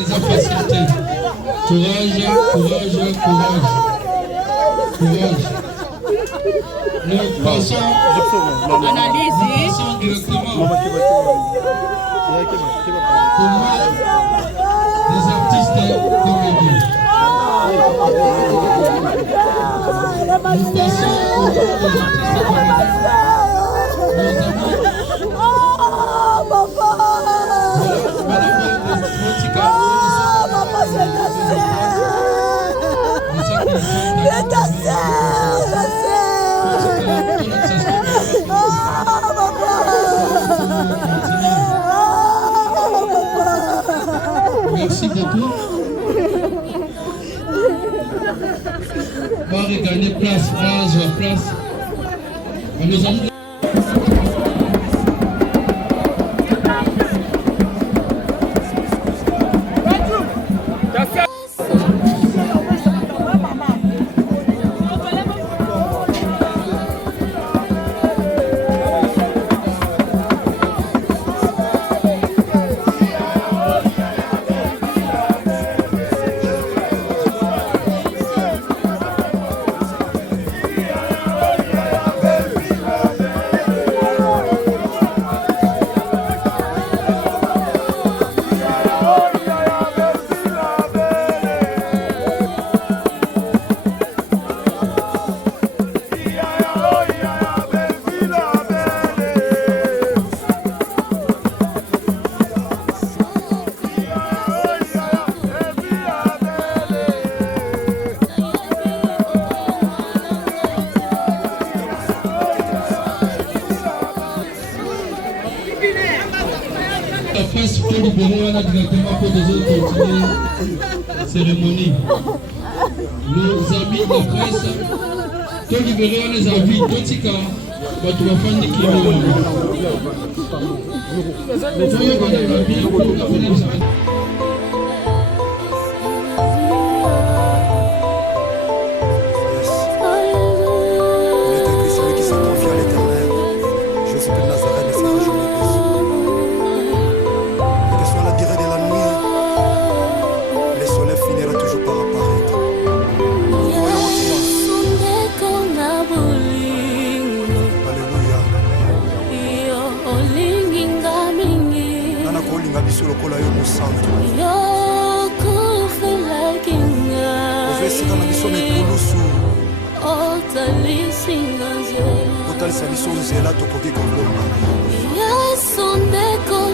eza facilité. Courage, courage, courage. Courage. Nous passons directement comment des artistes comédiens. Nous passons des artistes comédiens. Nos amis. Merci beaucoup. On va regagner place. Nos amis. La presse peut libérer directement pour les autres continuer la cérémonie. Nos amis de la presse peut libérer les avis d'Otika. Tu vas faire des kilomètres.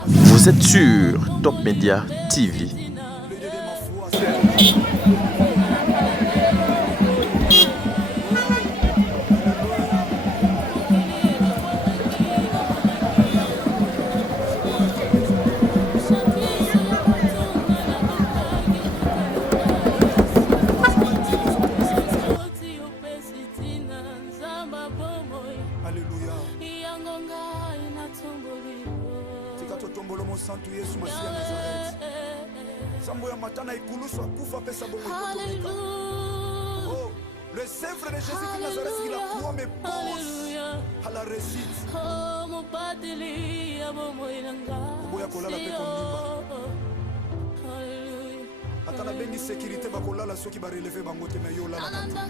Vous êtes sur Top Media TV. Le Sèvre de Jésus de Nazareth, il a promis pose à la réussite. Atala bengi sécurité bakola la soki ba relever bango te me yola la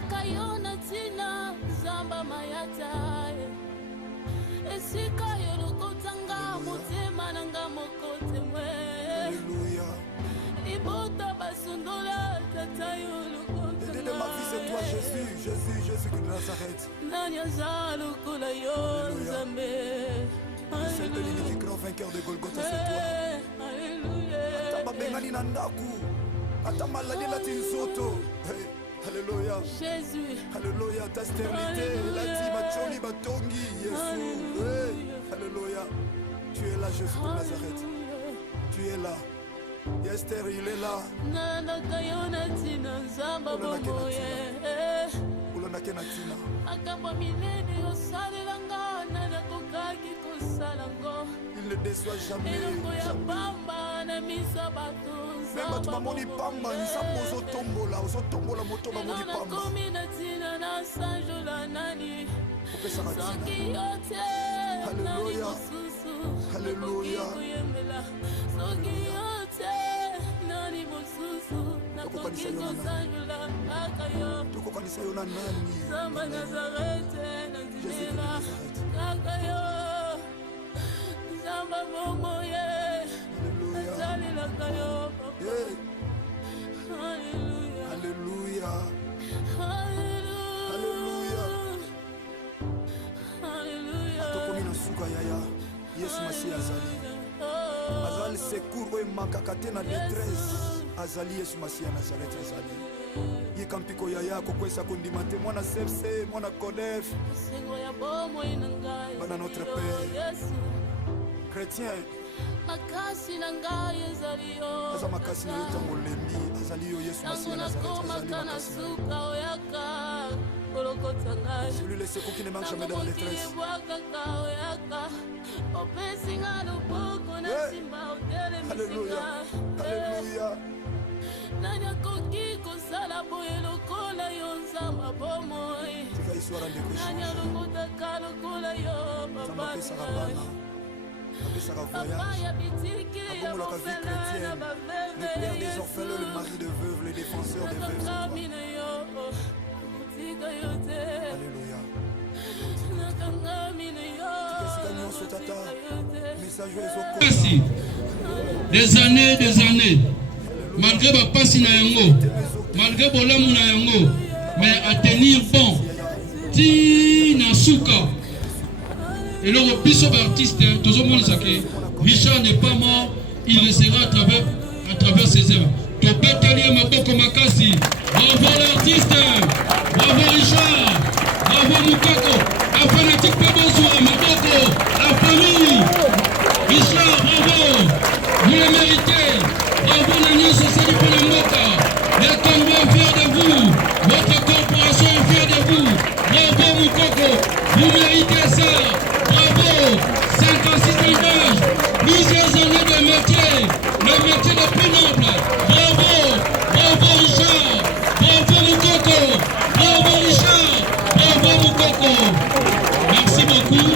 kayona tina zamba mayata esika yolo kotanga motema nanga mokote mwe alléluia ibota basundola tata yolo kotanga de ma vie c'est toi Jésus Jésus de Nazareth nanya zalo kola yo zambe c'est lui qui grand vainqueur de Golgotha c'est toi alléluia tababengali na ndaku ata maladie la tinsoto alléluia Jésus alléluia ta stérilité la timacholi batongi Jésus alléluia tu es là Jésus de Nazareth tu es là Esther il est là nana kayona tina nzamba bomoye ulona kena tina akamba minene osalelanga nana kokaki kosalango il ne déçoit jamais même tu mamoni pamba nsambo ozotombola moto bamoni pamba alléluia alléluia tokokanisa yo na nani Zamba Nazarete nazimela kaka yo Zamba momoye nazalelaka yo papa Hallelujah Hallelujah Hallelujah Hallelujah atokomi na suka yaya Yesu Masiya azali secours oyo emakaka te na détresse azali Yesu Masiya Nazareth azali yikampiko yaya kokwesa kondima te mwana sepse mwana kodef bana notre père chrétien makasi na ngai ezali yo aza makasi na yo ntango olemi azali yo Yesu Masiya Nazareth azali celui le secours qui ne manque jamais dans la détresse Alléluia Alléluia nani akoki kosala boye lokola yo nzamba bomoi nani alokotaka lokola yo papa papa ya bitiki ya mofele na baveve le père des orphelins le mari de veuve le défenseur des veuves nakangamine yo kotika yo te Alléluia nakangamine yo kotika yo te des années malgré ma passe na yango malgré bolamu na yango mais à tenir bon ti na suka et le biso artiste tout le monde sait que Richard n'est pas mort il restera à travers ses œuvres to betali maboko makasi bravo l'artiste bravo Richard bravo Mukako la fanatique pas bonsoir maboko la famille Richard bravo vous le méritez bravo l'Union sociale pour le Moka. Le Congo est fier de vous. Votre corporation est fière de vous. Bravo Moukoko. Vous méritez ça. Bravo. 56 villages. Plusieurs années de métier. Le métier le plus noble. Bravo. Bravo Richard. Bravo Moukoko. Bravo Richard. Bravo Moukoko. Merci beaucoup.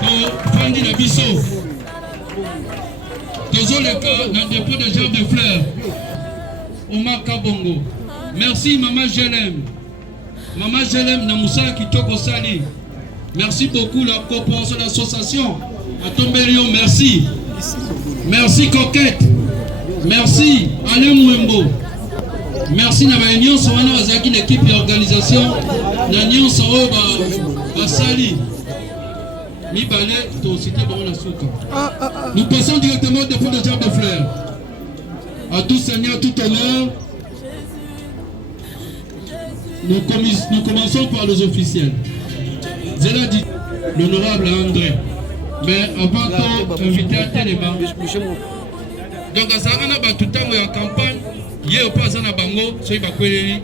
Pour Fandi Nabiso. Toujours le cas dans le dépôt de gerbes de fleurs. Omar Kabongo. Merci Maman Jelem. Maman Jelem Namoussa Kitoko Sali. Merci beaucoup la corporation de l'association. À Tombelion, merci. Merci Coquette. Merci Alain Mouembo. Merci Navaignon Soana Azaki, l'équipe d'organisation. Nagnon Sao Basali. Mi balai, to cité Baron la Souka. Nous passons directement au dépôt de gerbes de fleurs. À tout Seigneur, tout honneur. Nous commençons par les officiels. Zéla dit l'honorable André. Mais avant d'inviter à Téléma. Donc à Sarana, tout le temps en campagne, il y a pas un bango, c'est une bakweli.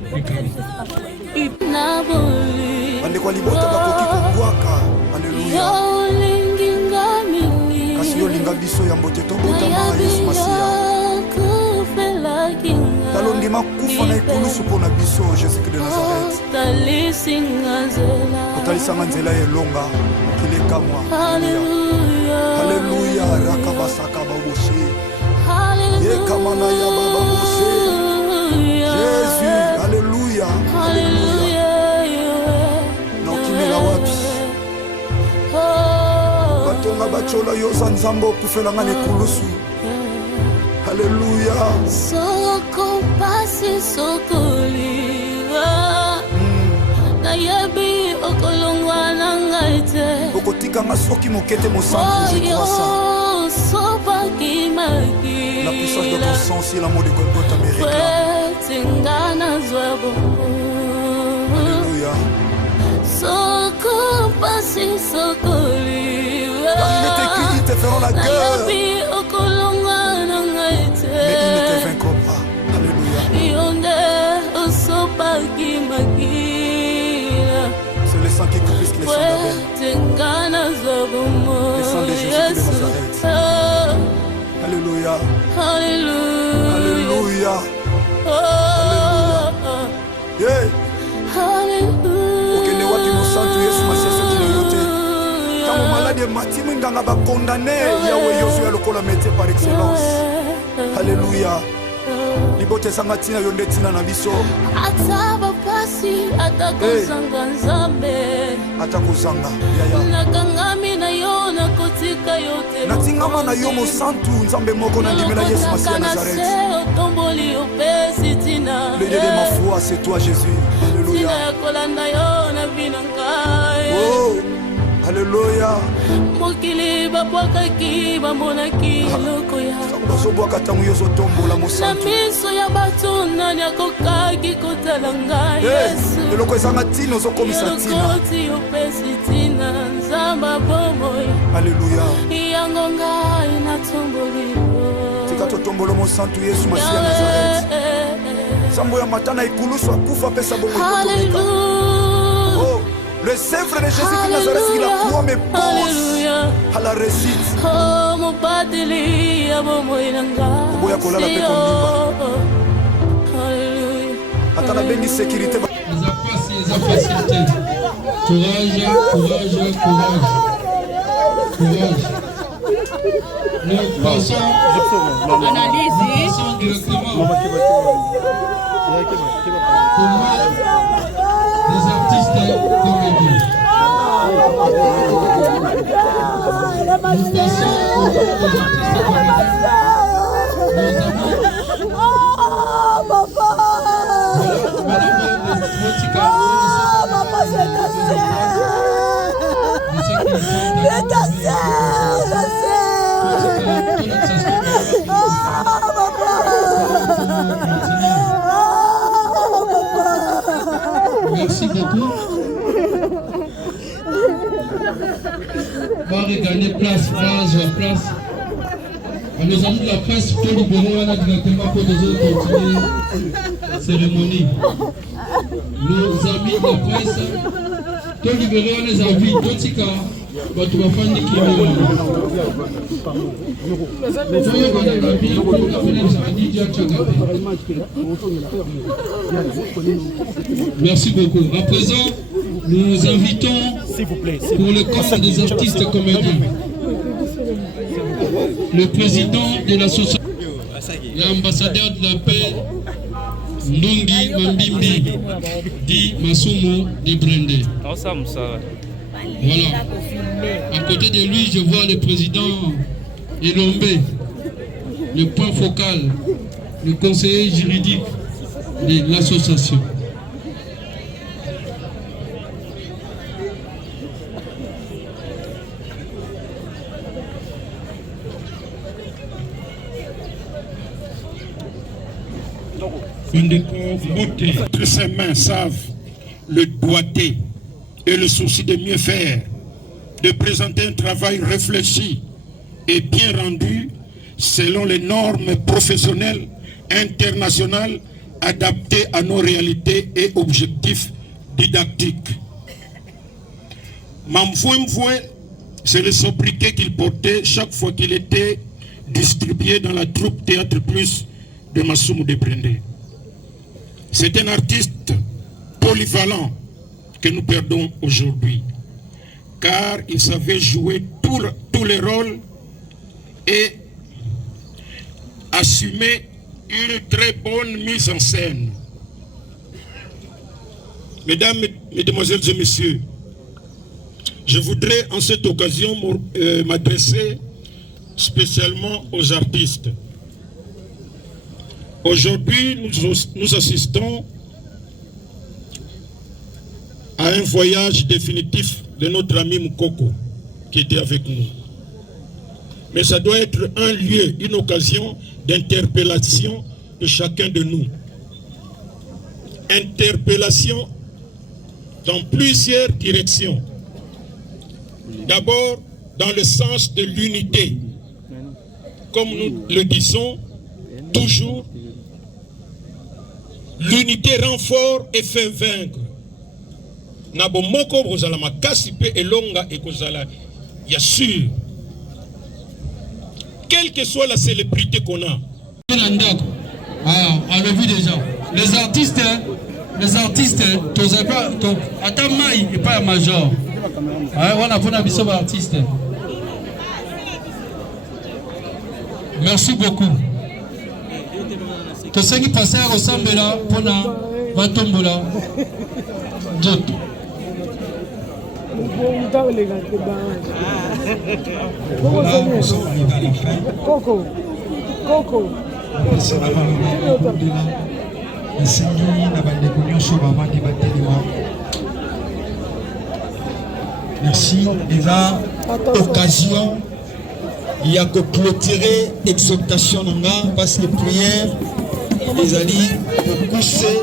Alléluia. Kasi yo linga biso ya mbote tobotama Yesu Masiya. Talondima kufa na ikulusu pona biso Jésus de Nazareth. Otalisanga nzela elonga kileka mwa. Alléluia. Alléluia. Rakabasaka baboshe. Yekamana ya baba boshe. Jésus. Alléluia. Alléluia. Na okimela wapi? Batonga bachola yoza nzambo kufelanga nekulusu. Alléluia. Soko pasi sokoliwa. Na yebi okolongwa na ngaite. Okotika masoki mokete mosantu je crois ça. Sopa kimaki. La puissance de ton sang c'est l'amour de Golgotha me réclame. Tingana zwabo. Alléluia. Soko pasi sokoliwa. Il était qui te feront la guerre. Mais ils ne te vaincront pas. Alléluia. C'est le sang qui couvre les sangs d'Abel. Le sang de Jésus de Nazareth. Alléluia. Alléluia. Alléluia. Yeah. Okende wapi mosantu Yesu Masiya soki na yote. Tango malade matimu nganga ba condamné Yahweh Yosu ya lokola métier par excellence. Alléluia. libote ezanga ntina yo nde ntina na biso ata bapasi ata kozanga nzambe ata kozanga yaya nakangami na yo nakotika yo te natingama na yo mosantu nzambe moko na ndimela yesu masiya ya Nazareth otomboli opesi tina le Dieu de ma foi c'est toi Jésus alléluia tina ya kolanda yo na bina ngai oh alléluia mokili bapwakaki bamonaki eloko ya bazobwaka ntango yo ozotombola na mosantu miso ya bato nani akokaki kotala ngai yesu eloko ezanga ntina ozokomisa ntina elokoti opesi tina nzamba bomoi alléluia yango ngai natomboli tika totombola mosantu yesu masiya ya Nazareth nzambo ya matana ekulusu akufa apesa bomoi kotomeka oh le sèvre de Jésus de Nazareth qui la croix me pousse à la réussite. Oh mon pateli abomoy nanga. Oboya kolala pe kondimba. Ata la bengi sécurité. Les facilité. Courage, courage, courage. Courage. Nous passons directement. Les artistes comédiens. Nous passons aux artistes comédiens. Nos amis. Madame Motika. Merci beaucoup. On va regagner place. À nos amis de la presse, pour libérer directement pour continuer la cérémonie. Nos amis de la presse, pour libérer les avis, Totika, tu vas faire Merci beaucoup. À présent, nous invitons pour le corps des artistes comédiens le président de l'association, l'ambassadeur de la paix, Ndungi Mambimbi, dit Masumo de Brende. Voilà. À côté de lui, je vois le président Elombe, le point focal, le conseiller juridique de l'association. Entre ses mains savent le doigté et le souci de mieux faire, de présenter un travail réfléchi et bien rendu selon les normes professionnelles internationales adaptées à nos réalités et objectifs didactiques. Mamfouemfoué, c'est le sobriquet qu'il portait chaque fois qu'il était distribué dans la troupe Théâtre Plus de Masumo de Brende. C'est un artiste polyvalent que nous perdons aujourd'hui, car il savait jouer tous les rôles et assumer une très bonne mise en scène. Mesdames, Mesdemoiselles et Messieurs, je voudrais en cette occasion m'adresser spécialement aux artistes. Aujourd'hui, nous assistons à un voyage définitif de notre ami Moukoko qui était avec nous. Mais ça doit être un lieu, une occasion d'interpellation de chacun de nous. Interpellation dans plusieurs directions. D'abord, dans le sens de l'unité. Comme nous le disons toujours, l'unité rend fort et fait vaincre. Nabo moko bozala makasi pe elonga ekozala ya sûr. Quelle que soit la célébrité qu'on a. On l'a vu déjà. Les artistes, attends maï et pas un major. On a fait un bisou tosengi pasa ya kosambela mpona batombola nzoto. Merci. Eza occasion il y a que clôturer exhortation nanga parce que prière les alliés pour pousser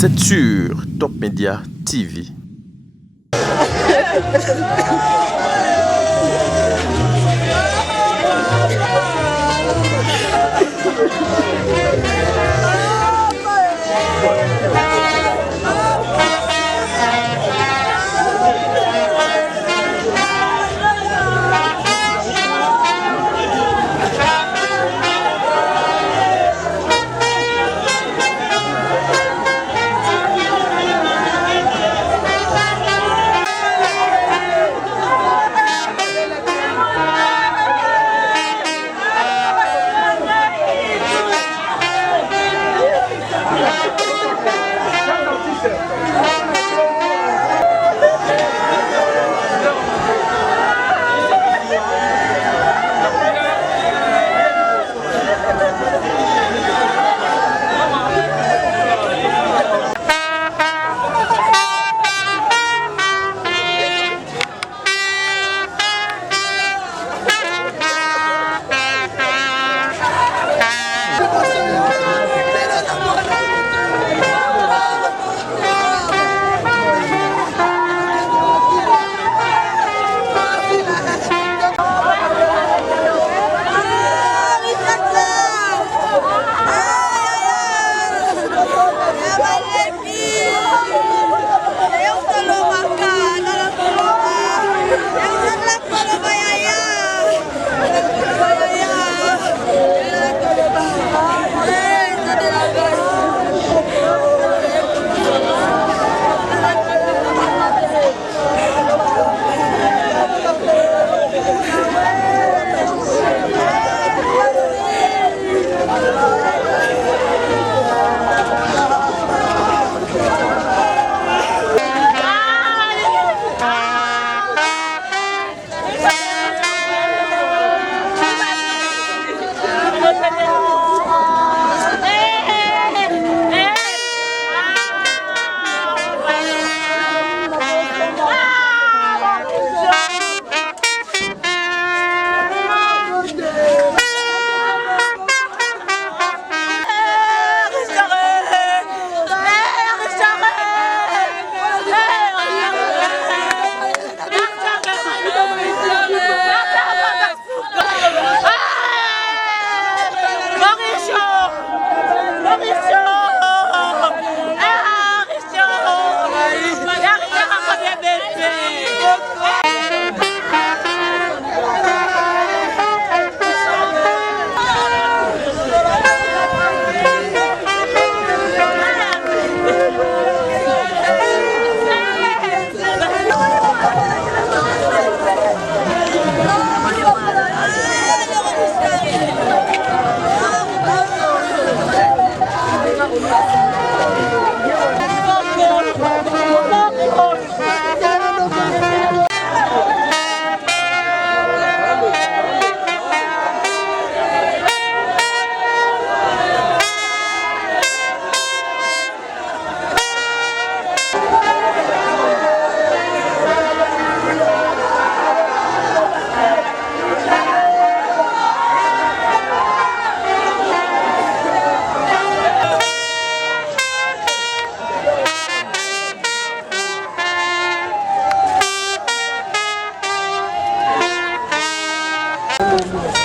Vous êtes sur Top Media TV.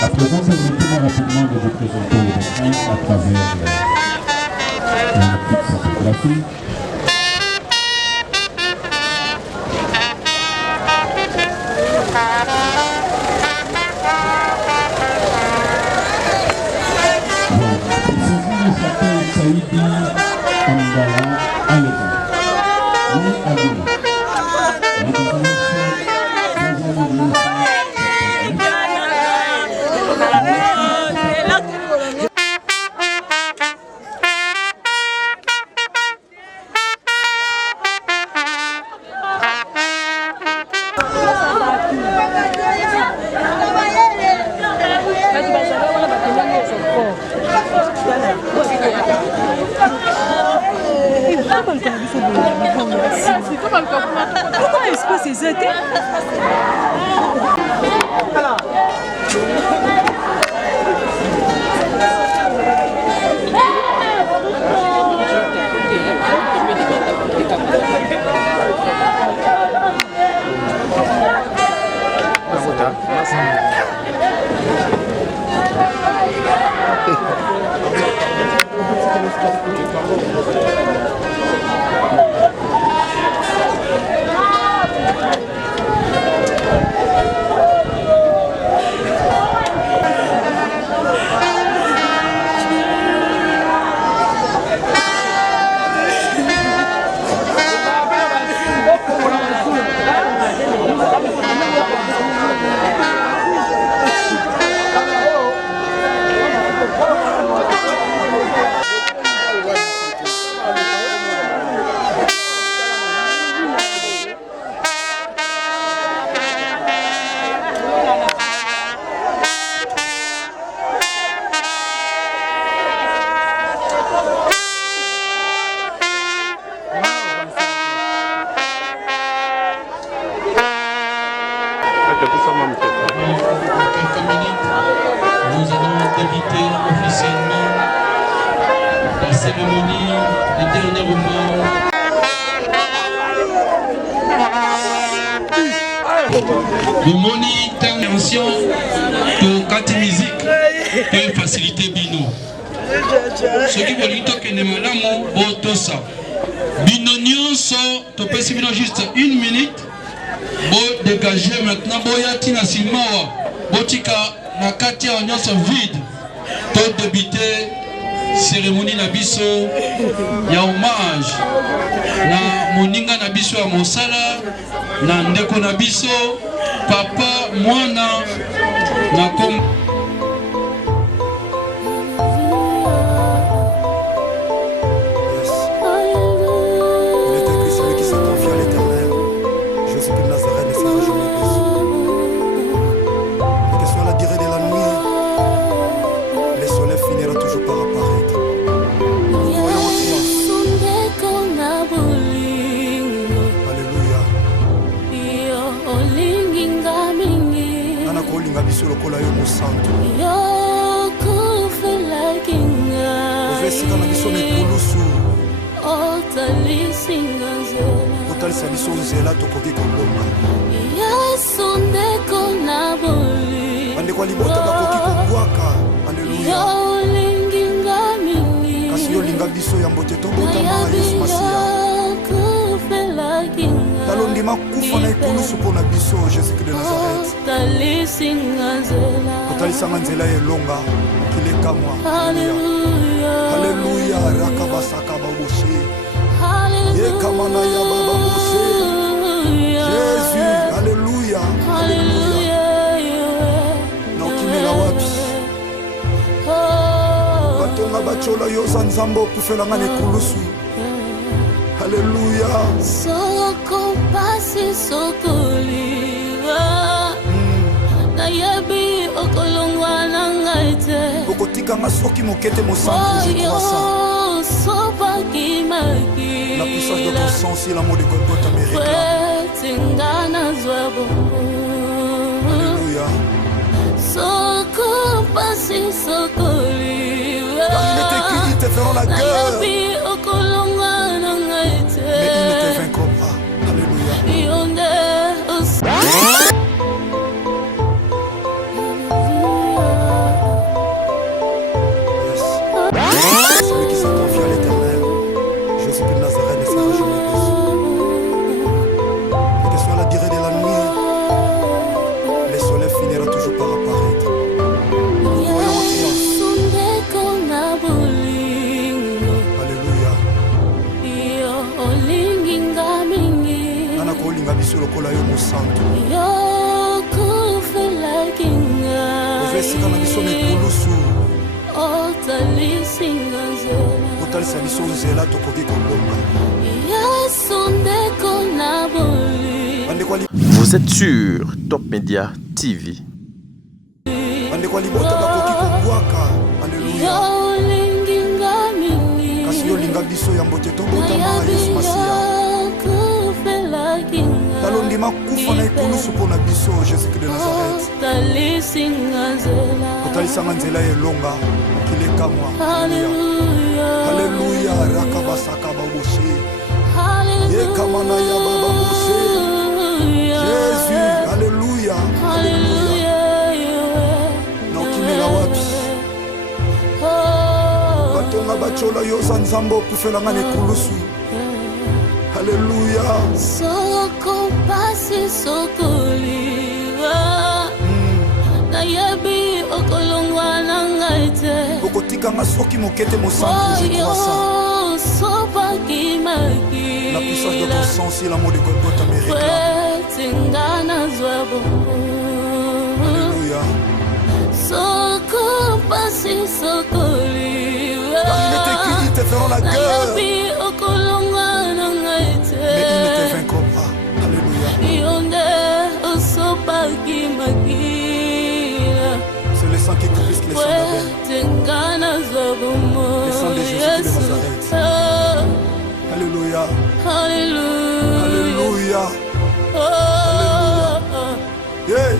À présent, permettez-moi rapidement de vous présenter le prince à travers une petite photographie. Saïdi Ambala Aleba. Oui, Abou. Nous allons débuter officiellement la cérémonie des derniers moments. Le moni intervention pour 4 musiques et faciliter Bino. Ce qui veut dire que nous avons ça. Bino nyonso, tu peux juste 1 minute. Bon dégager maintenant, boyati na simawa, botika na kati ya nyonso vide. Pour débuter cérémonie na biso ya hommage na moninga na biso ya mosala na ndeko na biso papa mwana na kom. Lokola yo mosantu ovesika na biso mikulusu otalisa biso nzela tokoki kolonga bandeko ya libota bakoki kobwaka. Alleluya. Kasi yo linga biso ya mbote tobotama Yesu Masiya talondima kufa na ekulusu mpo na biso Jésus-Christ de Nazareth kotalisanga nzela elonga kilekamwa. Alleluya. Rakabasaka baboshe yekamana ya bababoshe Jésus. Alleluya. Na okimela wapi batonga bachola yo za nzambe okufelanga na ekulusu. Alléluia. Soko pasi sokoliwa na yabi okolongwa na ngaite okotika masoki mokete mosantu je crois ça. Sopa kimaki la puissance de ton sang c'est l'amour de Golgotha me réclame. Alléluia. Soko pasi sokoliwa car il était écrit ils te feront la guerre mais ils ne te vaincront pas. Alléluia. lokola yo mosantu yokufelakinga ovesika na biso mikulusu otalisinga nzela kotalisa biso nzela tokoki kolonga yesu ndeko na boli. Vous êtes sur Top Media TV. bandeko libota bakoki kobwaka. Alleluya. Kasi yo linga biso ya mbote tobotama Yesu Masiya. Talondima kufa na ikulusu mpona biso Jésus-Christ de Nazareth. Kotalisanga nzela elonga mokili ekamwa. Alleluya. Rakabasaka baboshe yekamana ya baba boshe Jésus. Alleluya. Na okimela wapi batonga bachola yoza nzambo okufelanga na ekulusu. Alleluya. Soko pasi sokoliwa nayebi okolongwa na ngai te okotikanga soki mokete mosantu je crois ça. La puissance de ton sang sur la mort de Golgotha me réclame. Alléluia. Car il est écrit, ils te feront la guerre, mais ils ne te vaincront pas. Alléluia. C'est le sang qui confisque les sangs d'Abel. Le sang de Jésus de Nazareth. Alléluia. Alléluia. Yeah.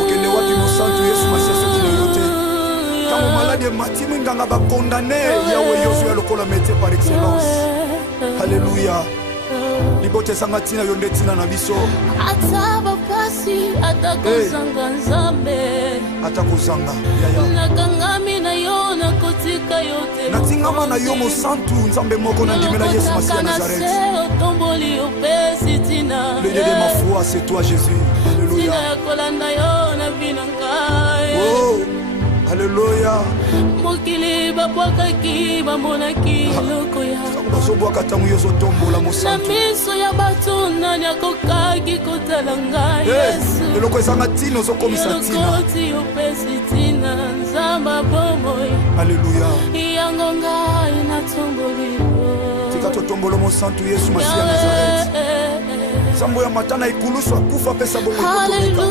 Okende wapi mosantu Yesu Masiya soki na yo te. Ntango maladi emati mwinganga bakondane yawe Yozué lokola métier par excellence. Alléluia. Libote esanga ntina yo nde ntina na biso. Ataba pasi atakozanga nzambe atakozanga yaya nakangami na yo nakotika yo te natingama na yo mosantu nzambe moko na ndimela Yesu Masiya Nazareth. otomboli opesi tina Le Dieu de ma foi, c'est toi Jésus. Alléluia. tina yakolanda yo na bino ngai. Oh, alléluia. mokili babwakaki bamonaki eloko ya bazobwaka ntango yo ozotombola na mosantu miso ya bato nani akokaki kotala ngai yesu eloko ezanga ntina ozokomisa ntina. elokoti opesi tina nzamba bomoi Alléluia. yango ngai natomboli tika totombola mosantu Yesu Masiya Nazareth. Nzambo ya matana ikulusu akufa pesa bongo ikotomika.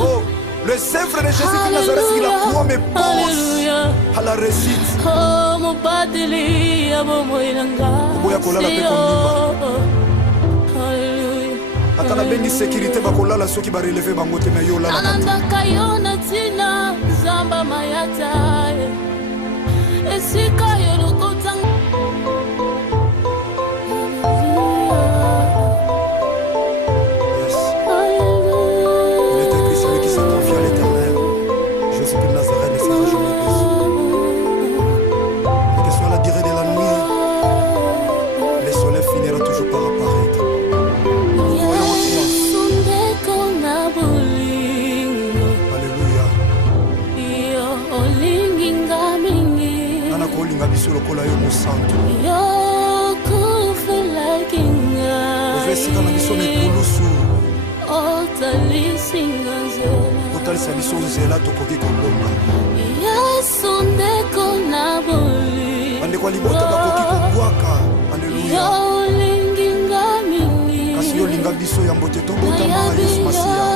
Oh, le sèvre de Jésus de Nazareth qui la croix me pose à la réussite. Oboya kolala pe kondimba. Ata na bengi sécurité bakolala soki bareleve bango te na yo lala. Anandaka yo na tina zamba mayata esika yo lokotanga. Il est écrit celui qui se confie à l'Éternel. Jésus-Christ de Nazareth ne sera jamais déçu. Quelle que soit la durée de la nuit, le soleil finira toujours par apparaître. Voyons Alléluia. Nana kolinga biso lokola yo mosantu. Ovesika na biso mikulusu. Kotalisa biso nzela tokoki kolonga. Bandeko libota bakoki kobwaka. Alléluia. Kasi yo linga biso ya mbote tobotama Yesu Masiya.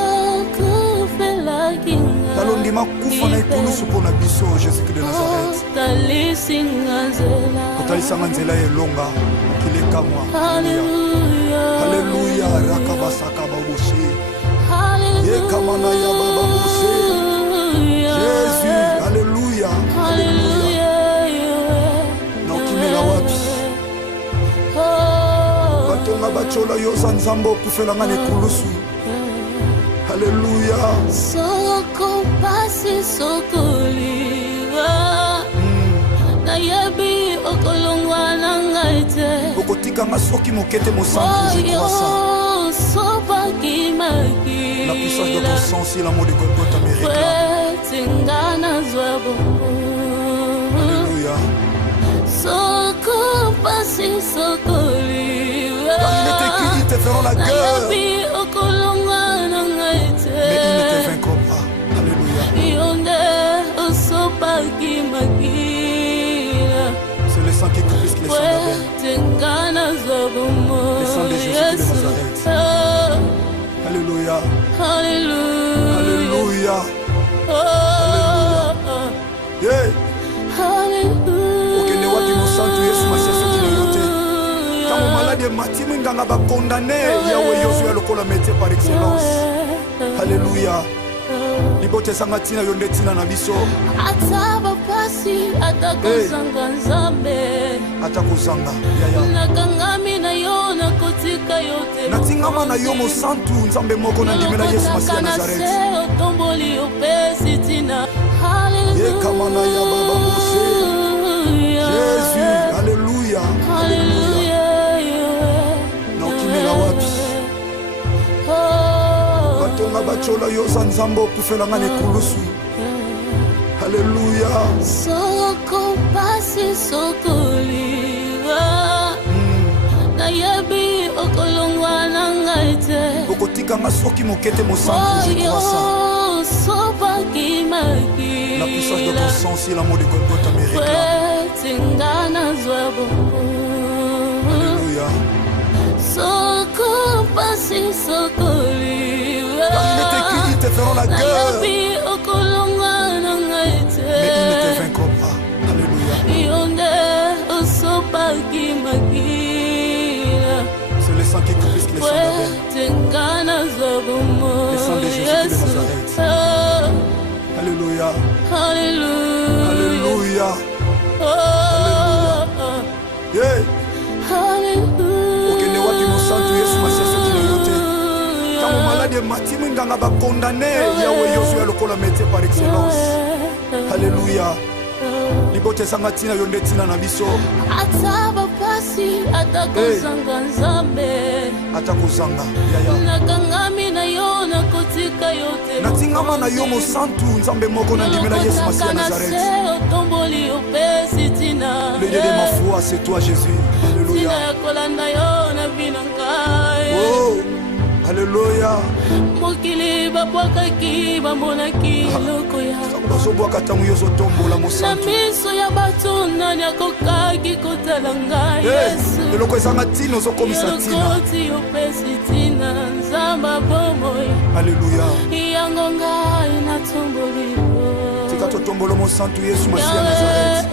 Talondima kufa na ikulusu mpona biso Jésus-Christ de Nazareth. Kotalisanga nzela elonga mokili ekamwa. Alléluia. Rakabasaka baboshe yekamana ya baba boshe Jésus. Alléluia. Alléluia. Na okimela wapi batonga bachola yoza nzambo okufelanga na ekulusu. Alléluia. Soko pasi sokoliwa nayebi okolongwa na ngai te okotikanga soki mokete mosantu je crois ça. La puissance de ton sang sur la mort de Golgotha me réclame. Alléluia. Soko pasi sokoliwa Car il est écrit, ils te feront la guerre, mais ils ne te vaincront pas. Alléluia. C'est le sang qui coule plus que le sang d'Abel. Le sang de Jésus de Nazareth. Alléluia. Alléluia. Alléluia. Yeah. Okende wapi mosantu Yesu masiaso kino yote. Tango malade matimi nganga ba condamné Yahweh Yosu lokola métier par excellence. Alléluia. Libote sanga tina yonde tina na biso. Ataba pasi atakozanga nzambe. Atakozanga. Yaya. Nakangami na yo na kotika yote. Natingama na yo mosantu nzambe moko na ndimela Yesu masiya Nazareth. Otomboli opesi tina. Ye kamana ya baba mose. Jésus, alléluia. Alléluia. Na okimela wapi? Batonga bachola yo za nzambo kufela ngane kulusu. Alléluia. Soko pasi sokoliwa. Na yebi okolongwa na ngaite. Okotika masoki mokete mosantu je crois ça. La puissance de ton sang, c'est l'amour de Golgotha me réclame. Alléluia. Car il est écrit, ils te feront la guerre, mais ils ne te vaincront pas. Alléluia. C'est le sang qui coule plus que le sang d'Abel. Le sang de Jésus de Nazareth. Alléluia. Alléluia. Alléluia. Yeah. Okende wapi mosantu Yesu masiaso kino yote. Tango malade matimi nganga ba condamné Yahweh Yosu lokola métier par excellence. Alléluia. Libote sanga tina yonde tina na biso. Ataba pasi atakozanga nzambe. Atakozanga. Yaya. Nakangami na yo na kotika yote. Natingama na yo mosantu nzambe moko na ndimela Yesu masiya Nazareth. Otomboli opesi tina. Le Dieu de ma foi, c'est toi Jésus. Alléluia. Kolanda yo na binangai. Oh. Alléluia. Mokili babwakaki bamonaki loko ya. Bazobwaka tango yo zotombola mosantu. Na miso ya bato nani akokaki kotala ngai Yesu. Eloko ezanga tina ozokomisa tina. Elokoti opesi tina nzamba bomoi. Alléluia. Yango ngai natomboli yo. Tika totombolo mosantu Yesu masiya Nazareth.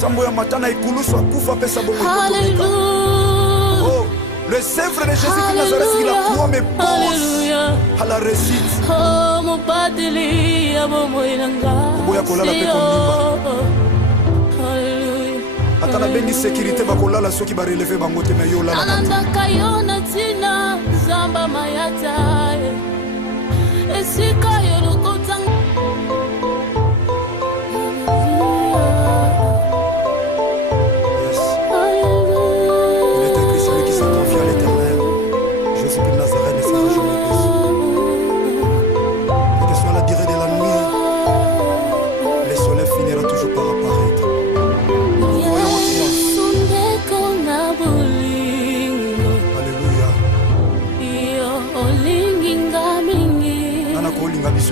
Sambo ya matana ikulusu akufa pesa bongo ikotomeka. Oh. Le Sèvre de Jésus de Nazareth, il a croix me pose à la réussite. Oboya kolala pe kondimba. Atala bengi sécurité bakolala soki ba relever bango te me yo la. Alandaka yo na tina zamba mayata. Esika yo lokotanga.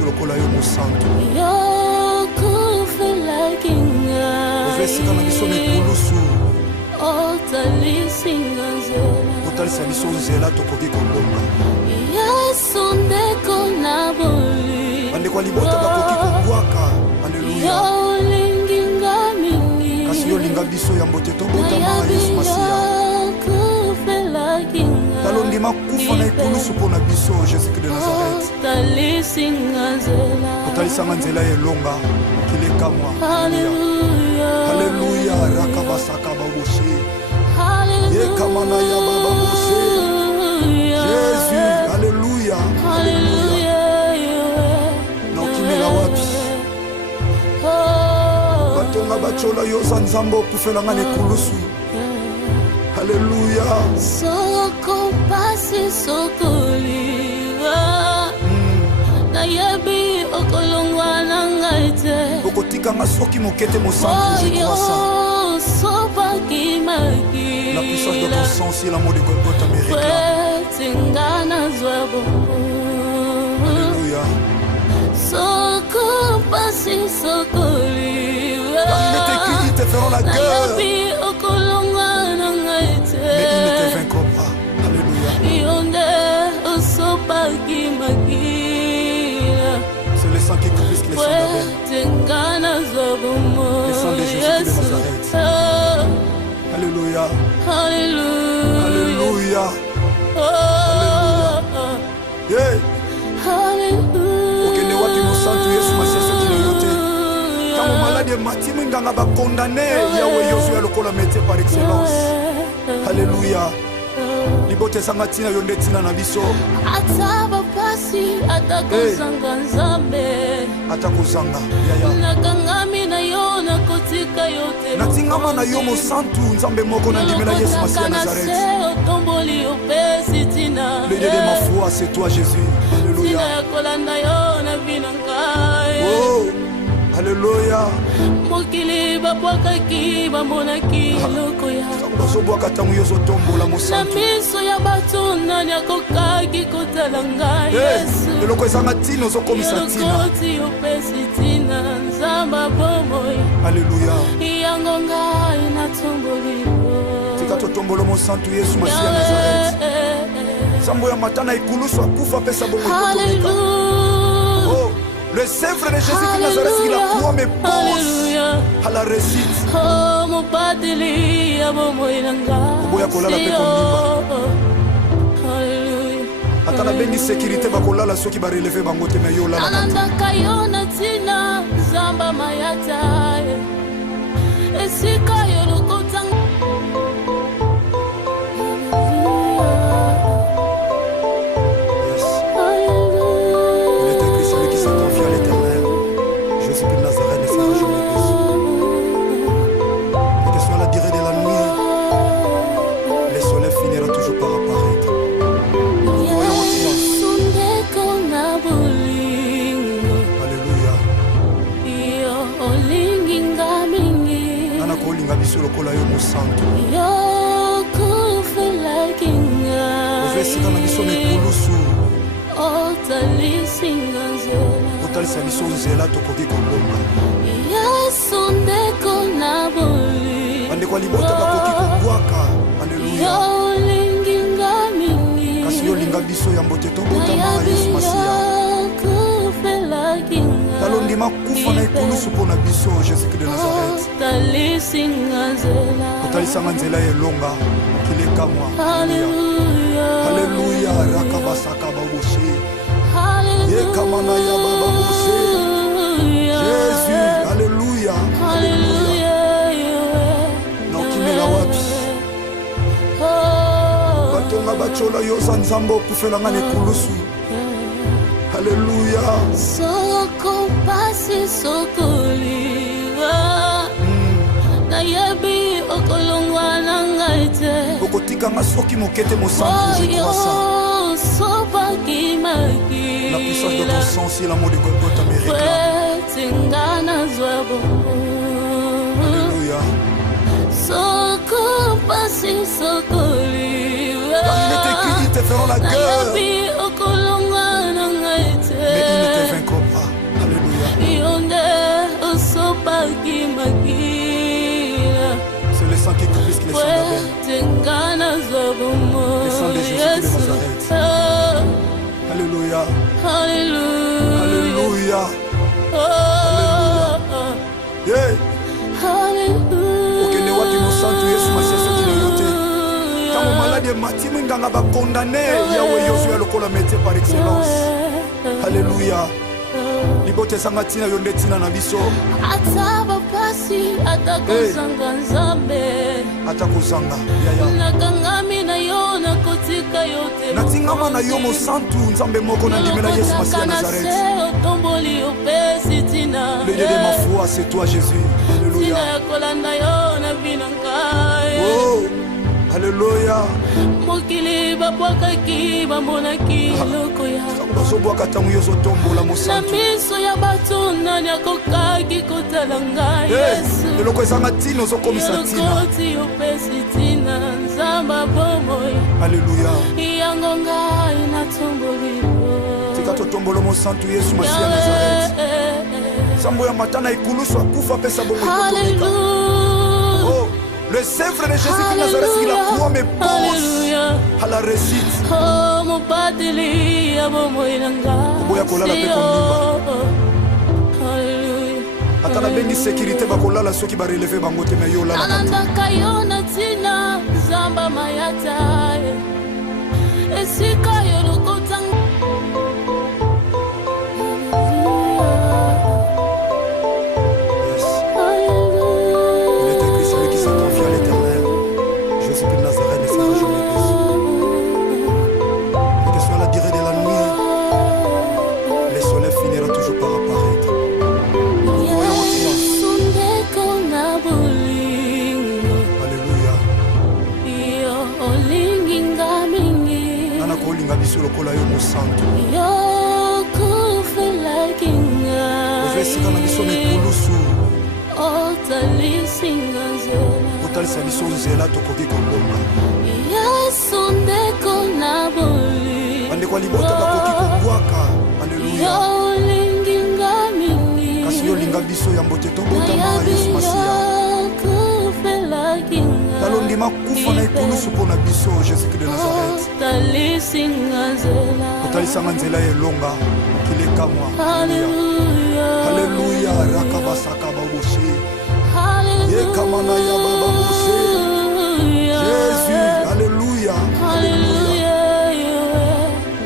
Lokola yo mosantu ovesika na biso mikulusu otalisa biso nzela tokoki kolonga bandeko ya libota bakoki kobwaka. Alleluya. Kasi yo linga biso ya mbote tobotama Yesu masiya talondima kufa na ikulusu mpo na biso Jésus de Nazareth. Otalisanga nzela elonga kilekamwa. Alléluia. Rakabasaka baboshe yekamana ya baba boshe Jésus. Alléluia. Alléluia. Na okimela wapi batonga bachola yo za nzambe okufela nga nekulusu. Alléluia. Soko pasi sokoliwa. Na yebi okolongwa na ngaite. Okotika masoki mokete mosantu je crois ça. La puissance de ton sang, c'est l'amour de Golgotha me réclame. tingana zwabo. Alléluia. Soko pasi soko liwa. Car il est écrit, ils te feront la guerre, mais ils ne te vaincront pas. Alléluia. C'est le sang qui couvre les sang d'Abel. Le sang de Jésus de Nazareth. Alléluia. Alléluia. Yeah. Okende wapi mosantu Yesu masiaso kinoyote. Kama malade matimu nganga ba condamné Yahweh Yosué lokola métier par excellence. Alléluia. Libote sanga tina yonde tina na biso. Ataba pasi atakozanga nzambe. Atakozanga. Yaya. Nakangami na yo na kotika yote. Natingama na yo mosantu nzambe moko na ndimela Yesu Masia Nazareth. Le Dieu de ma foi, c'est toi Jésus. Alléluia. Oh, alléluia. Mokili babwakaki bamonaki eloko ya bazobwaka ntango yo ozotombola mosantu. Na miso ya bato nani akokaki kotala ngai Yesu. Eloko ezanga ntina ozokomisa ntina. Elokoti opesi ntina nzamba bomoi. Alléluia. Yango ngai natomboli yo. Tika totombola mosantu Yesu Masia Nazareth. Sambo ya matana ikulusu akufa pesa bongo ikotomeka. Oh, le Sèvre de Jésus de Nazareth, il a croix mes pose à la réussite. Oh, mon pateli, abomo inanga. Oboya kolala pe kondimba. Atala bendi sécurité bakolala soki ba relever bango te na yo lala. Ananda kayona tina zamba mayata. Esika yo lokotang. Lokola yo mosantu yokufelakinga ovesika na biso nekulusu otalisa biso nzela tokoki kolonga Yesu ndeko na boli bandeko libota bakoki kobwaka. Alléluia. yolinginga mingi kasi yolinga biso ya mbote tobotama Yesu Masia talondima kufa na ekulusu mpo na biso Jésus de Nazareth. Otalisanga nzela elonga mokili ekamwa. Alléluia. Rakabasaka baboshe yekamana ya bababoshe Jésus. Alléluia. Na okimela wapi batonga bachola yoza nzambe okufelanga na ekulusu. Alléluia. Soko pasi soko liwa. Na yebi okolongwa na ngaite. Okotikanga soki mokete mosantu je crois ça. Sopa kimaki. La puissance de ton sang si l'amour de Golgotha me réclame. Tingana zwabo. Alléluia. Soko pasi soko liwa. Car il est écrit, ils te feront la guerre, mais ils ne te vaincront pas. Alléluia. C'est le sang qui couvre les sang d'Abel. Le sang de Jésus de Nazareth. Alléluia. Alléluia. Yeah. Okende wapi mosantu Yesu Masia kinoyote. Tango malade matimu nganga ba condamné Yahweh Yosué lokola métier par excellence. Alléluia. Libote sanga tina yonde tina na biso. Ataba pasi atakozanga nzambe. Atakozanga. Yaya. Nakangami na yo na kotika yote. Natingama na yo mosantu nzambe moko na ndimela Yesu Masia Nazareth. Le Dieu de ma foi, c'est toi Jésus. Alléluia. Oh, alléluia. Mokili babwakaki bamonaki eloko ya bazobwaka ntango yo ozotombola na mosantu. miso ya bato nani akokaki kotala ngai Yesu. Eloko ezanga ntina ozokomisa ntina. Elokoti opesi ntina nzamba bomoi. Alléluia. Yango ngai natombolilo. Tika totombolo mo santu Yesu Masiya Nazareth. Sambo ya matana ikulusu akufa pesa bomoi. Oh, le sèvre de Jésus de Nazareth, il a croix me pose à la réussite. Oh, mon pateli, bomoi nanga. Boya kolala pe kondimba. Atala bengi sécurité bakolala soki ba relever bango te na yo la. Ananda kayona tina zamba mayata. Esika yo lokotang. Yes. Il est écrit celui qui se confie à l'Éternel. Jésus de Nazareth ne sera jamais déçu. Et que soit la durée de la nuit, le soleil finira toujours par apparaître. Kolinga biso lokola yo mosantu ovesika na biso na ekulusu otalisa biso nzela tokoki kolonga bandeko ya libota bakoki kobwaka. Alleluya. Kasi yo linga biso ya mbote tobotama Yesu Masiya talondima kufa na ekulusu mpo na biso Jésus de Nazareth. Otalisanga nzela elonga mokili ekamwa. Alleluya. Rakabasaka baboshe yekamana ya bababoshe Jésus. Alleluya.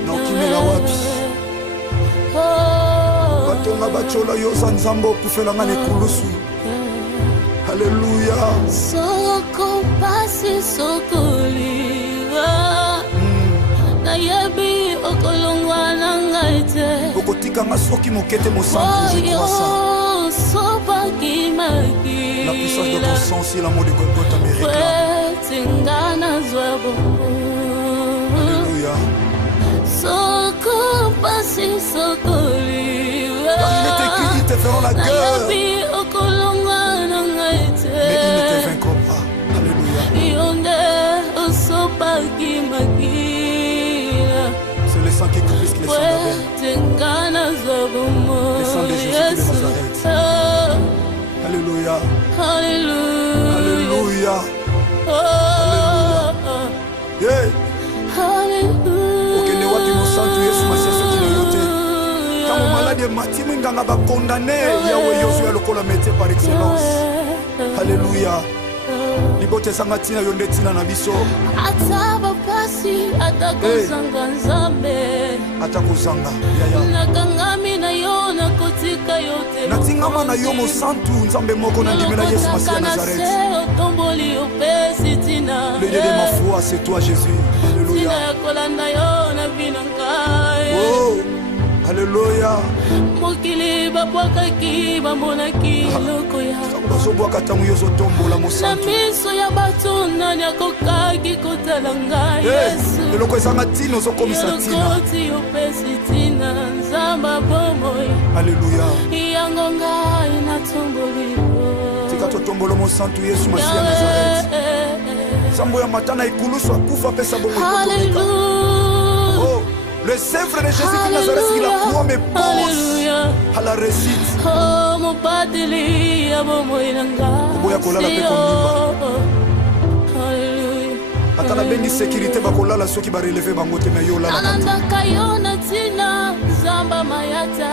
Na okimela wapi batonga bachola yo za nzambe okufelanga na ekulusu. Alléluia. Soko pasi sokoliwa. Na yebi okolongwa na ngaite. Okotika masoki mokete mosantu je crois ça. Sopa kimaki. La puissance de ton sang si l'amour de Golgotha me réclame. Tingana zwabo. Alléluia. Soko pasi sokoliwa. Car il est écrit, ils te feront la guerre. Mais ils ne te vaincront pas. Alléluia. C'est le sang qui confisque les sangs d'Abel. Le sang de Jésus de Nazareth. Alléluia. Alléluia. Yeah. Okende wapi mosantu Yesu Masiya soki na yo te. Tango malade matimi nganga bakondane yawe Yosu ya lokola métier par excellence. Alléluia. Libote sanga tina yo nde tina na biso. Ataba pasi atakozanga nzambe. Atakozanga yaya. Nakangami na yo nakotika yote. Natingama na yo mosantu nzambe moko na ndimela Yesu Masiya Nazareth. Le Dieu de ma foi, c'est toi Jésus. Alléluia. Oh, alléluia. Mokili babwakaki bamonaki loko ya. Bazobwaka tango yo zotombola mosantu. Miso ya bato nani akokaki kotala ngai Yesu. Eloko ezanga tino zokomisa tina. Lokoti opesi tina nzamba bomoi. Alléluia. Yango ngai natombolilo. Tika totombolo mosantu Yesu Masiya Nazareth. Sambo ya matana ikulusu akufa pesa bomoi kotomeka. Oh, le sèvre de Jésus de Nazareth, il a croix me pose à la réussite. Oh, mon pateli, bomoi nanga. Boya kolala pe kondimba. Atala bengi sécurité bakolala soki ba relever bango te na yo la. Ananda kayona tina zamba mayata.